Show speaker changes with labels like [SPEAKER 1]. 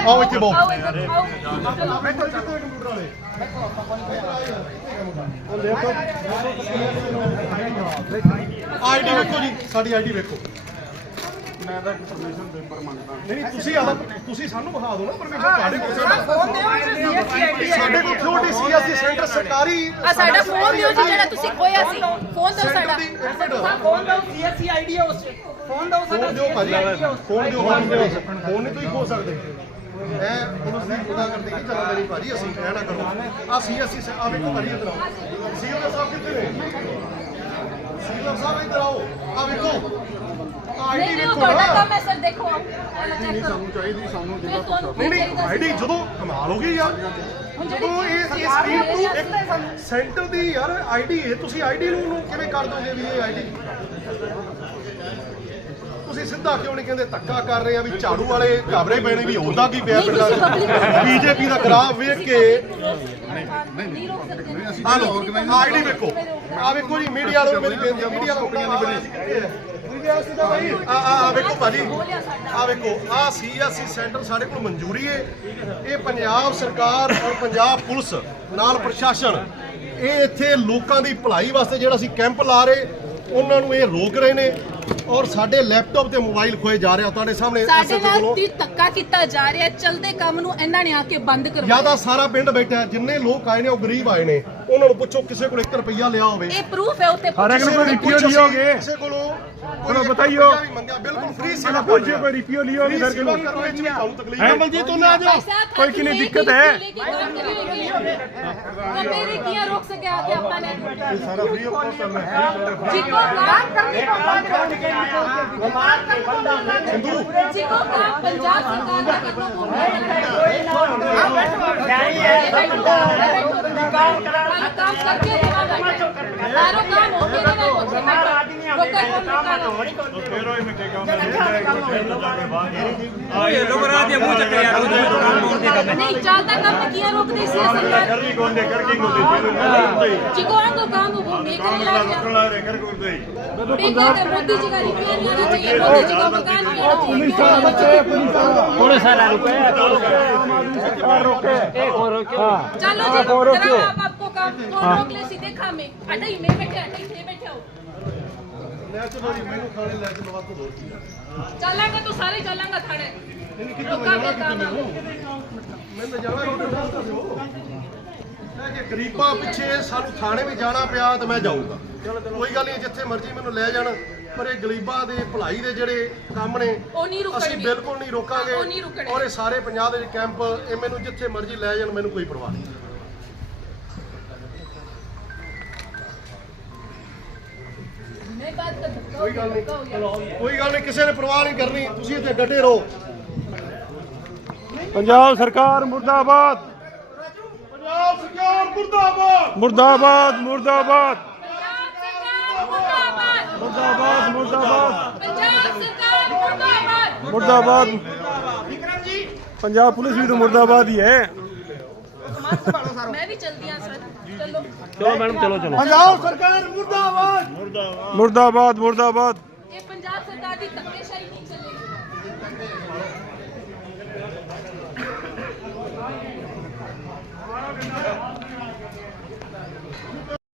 [SPEAKER 1] आओ इतने बहु आईडी देखो जी साडी आईडी देखो मैं ਤਾਂ ਪਰਮਿਸ਼ਨ ਪੇਪਰ ਮੰਗਦਾ ਨਹੀਂ ਤੁਸੀਂ ਆਦਾ ਤੁਸੀਂ ਸਾਨੂੰ ਵਿਖਾ ਦਿਓ ਨਾ ਪਰਮਿਸ਼ਨ ਤੁਹਾਡੇ ਕੋਲ ਸਾਡੇ ਕੋਲ ਕਿਉਂ ਸੀਐਸਸੀ ਸੈਂਟਰ ਸਰਕਾਰੀ
[SPEAKER 2] ਸਾਡਾ ਫੋਨ ਦਿਓ ਜੀ ਜਿਹੜਾ ਤੁਸੀਂ ਖੋਇਆ ਸੀ ਫੋਨ ਦਿਓ ਸਾਡਾ
[SPEAKER 3] ਫੋਨ ਦਿਓ ਸੀਐਸਸੀ ਆਈਡੀ ਹੈ ਉਸ ਫੋਨ ਦਿਓ ਸਾਡਾ
[SPEAKER 1] ਦਿਓ ਭਾਜੀ ਫੋਨ ਦਿਓ ਫੋਨ ਨਹੀਂ ਤੁਸੀਂ ਖੋ ਸਕਦੇ ਇਹ ਪੁਲਿਸ ਦੀ ਗੁੰਡਾਗਰਦੀ ਨਹੀਂ ਚੱਲਣ ਦੇਣੀ ਭਾਜੀ ਅਸੀਂ ਕਹਿ ਨਾ ਕਰੋ ਆ ਸੀਐਸਸੀ ਆ ਵੇਖੋ ਭਾਜੀ ਇੱਧਰ ਆਓ ਸੀਐਮ ਸਾਹਿਬ ਕਿੱਥੇ ਨੇ ਸੀਐਮ ਸਾਹਿਬ ਇੱਧਰ ਆਓ ਆ ਵੇਖੋ
[SPEAKER 2] नहीं नहीं वो ਤੁਹਾਡਾ ਕੰਮ ਹੈ ਸਰ ਦੇਖੋ
[SPEAKER 1] ਨਹੀਂ ਸਾਨੂੰ ਚਾਹੀਦੀ ਸਾਨੂੰ ਜਿਹੜਾ ਨਹੀਂ ਆਈਡੀ ਜਦੋਂ ਕਮਾਲ ਹੋ ਗਈ ਯਾਰ ਜਦੋਂ ਇਹ ਸਕੀਮ ਨੂੰ ਇੱਕ ਸੈਂਟਰ ਦੀ ਯਾਰ ਆਈਡੀ ਹੈ ਤੁਸੀਂ ਆਈਡੀ ਨੂੰ ਕਿਵੇਂ ਕਰ ਦੋਗੇ ਵੀ ਇਹ ਆਈਡੀ ਤੁਸੀਂ ਸਿੱਧਾ ਕਿਉਂ ਨਹੀਂ ਕਹਿੰਦੇ ਧੱਕਾ ਕਰ ਰਹੇ ਆ ਵੀ ਝਾੜੂ ਵਾਲੇ ਘਾਬਰੇ ਪੈਣੇ ਵੀ ਹੁੰਦਾ ਕੀ ਪਿਆ ਪਿੰਡਾਂ ਦੇ ਬੀਜੇਪੀ ਦਾ ਗ੍ਰਾਫ ਵੇਖ ਕੇ ਆ ਲੋ ਆਈਡੀ ਵੇਖੋ ਆ ਵੇਖੋ ਜੀ ਮੀਡੀਆ ਵਾਲਿਆਂ ਨੂੰ ਮੇਰੀ ਬੇਨਤੀ ਮੀਡੀਆ ਆ ਵੇਖੋ ਭਾਜੀ ਆ ਵੇਖੋ ਆ ਸੀਐਸਸੀ ਸੈਂਟਰ ਸਾਡੇ ਕੋਲ ਮਨਜ਼ੂਰੀ ਹੈ ਇਹ ਪੰਜਾਬ ਸਰਕਾਰ ਔਰ ਪੰਜਾਬ ਪੁਲਿਸ ਨਾਲ ਪ੍ਰਸ਼ਾਸਨ ਇਹ ਇੱਥੇ ਲੋਕਾਂ ਦੀ ਭਲਾਈ ਵਾਸਤੇ ਜਿਹੜਾ ਅਸੀਂ ਕੈਂਪ ਲਾ ਰਹੇ ਉਹਨਾਂ ਨੂੰ ਇਹ ਰੋਕ ਰਹੇ ਨੇ ਔਰ ਸਾਡੇ ਲੈਪਟਾਪ ਤੇ ਮੋਬਾਈਲ ਖੋਏ ਜਾ ਰਿਹਾ ਤੁਹਾਡੇ ਸਾਹਮਣੇ
[SPEAKER 2] ਸਾਡੇ ਨਾਲ ਧੱਕਾ ਕੀਤਾ ਜਾ ਰਿਹਾ ਚਲਦੇ ਕੰਮ ਨੂੰ ਇਹਨਾਂ ਨੇ ਆ ਕੇ ਬੰਦ ਕਰਵਾਇਆ
[SPEAKER 1] ਜਿਆਦਾ ਸਾਰਾ ਪਿੰਡ ਬੈਠਾ ਜਿੰਨੇ ਲੋਕ ਆਏ ਨੇ ਉਹ ਗਰੀਬ ਆਏ ਨੇ ਉਹਨਾਂ ਨੂੰ ਪੁੱਛੋ ਕਿਸੇ ਕੋਲ 1 ਰੁਪਿਆ ਲਿਆ ਹੋਵੇ
[SPEAKER 2] ਇਹ ਪ੍ਰੂਫ ਹੈ ਉੱਤੇ
[SPEAKER 1] ਹਰ ਇੱਕ ਨੂੰ ਰਿਪੀਓ ਲਿਓਗੇ ਕਿਸੇ ਕੋਲੋਂ ਚਲੋ ਬਤਾਈਓ ਬਿਲकुल फ्री से ना पूछिए कोई रिपीओ लियो इधर के लोग है बलजीत तुम आ जाओ कोई की नहीं दिक्कत है
[SPEAKER 2] मेरे किया रोक सके आके अपने
[SPEAKER 1] सारा फ्री ऑफ कॉस्ट चल रहा है
[SPEAKER 2] जिको काम करने को जिको काम पंजाब सरकार का करना वो काम करके सारो काम हो गया ना नहीं चलता काम किया रोक दे सरकार जिको को काम वो मेकर लग गया मोदी जी का रिप्लाई नहीं आना चाहिए मोदी जी का मकान नहीं आना चाहिए
[SPEAKER 3] थोड़े सारा रुपए
[SPEAKER 2] चलो जी कराओ आप आपको काम कौन रोक ले सीधे खामे अटई में बैठे अटई थे बैठे हो चलेंगे तो सारे चलेंगे थाने
[SPEAKER 1] ਗਰੀਬਾਂ ਪਿੱਛੇ ਸਾਨੂੰ ਥਾਣੇ ਵੀ ਜਾਣਾ ਪਿਆ ਤੇ ਮੈਂ ਜਾਊਂਗਾ ਕੋਈ ਗੱਲ ਨਹੀਂ ਜਿੱਥੇ ਮਰਜ਼ੀ ਮੈਨੂੰ ਲੈ ਜਾਣ ਪਰ ਇਹ ਗਰੀਬਾਂ ਦੇ ਭਲਾਈ ਦੇ ਜਿਹੜੇ ਕੰਮ ਨੇ ਅਸੀਂ ਬਿਲਕੁਲ ਨਹੀਂ ਰੋਕਾਂਗੇ ਔਰ ਇਹ ਸਾਰੇ ਪੰਜਾਬ ਦੇ ਕੈਂਪ ਇਹ ਮੈਨੂੰ ਜਿੱਥੇ ਮਰਜ਼ੀ ਲੈ ਜਾਣ ਮੈਨੂੰ ਕੋਈ ਪਰਵਾਹ ਨਹੀਂ ਕੋਈ ਗੱਲ ਨਹੀਂ ਕਿਸੇ ਨੇ ਪਰਵਾਹ ਨਹੀਂ ਕਰਨੀ ਤੁਸੀਂ ਇੱਥੇ ਡਟੇ ਰਹੋ
[SPEAKER 4] ਪੰਜਾਬ ਸਰਕਾਰ ਮੁਰਦਾਬਾਦ
[SPEAKER 1] ਪੰਜਾਬ ਸਰਕਾਰ ਮੁਰਦਾਬਾਦ
[SPEAKER 4] ਮੁਰਦਾਬਾਦ ਮੁਰਦਾਬਾਦ
[SPEAKER 2] मुर्दाबाद
[SPEAKER 4] मुर्दाबाद
[SPEAKER 2] पंजाब सरकार मुर्दाबाद
[SPEAKER 4] मुर्दाबाद पंजाब पुलिस भी तो मुर्दाबाद ही है
[SPEAKER 2] मैं भी चलती हूं सर चलो
[SPEAKER 4] चलो मैडम चलो चलो
[SPEAKER 1] पंजाब सरकार मुर्दाबाद
[SPEAKER 4] मुर्दाबाद मुर्दाबाद
[SPEAKER 2] ये पंजाब सरकार की धक्केशाही नहीं चलेगी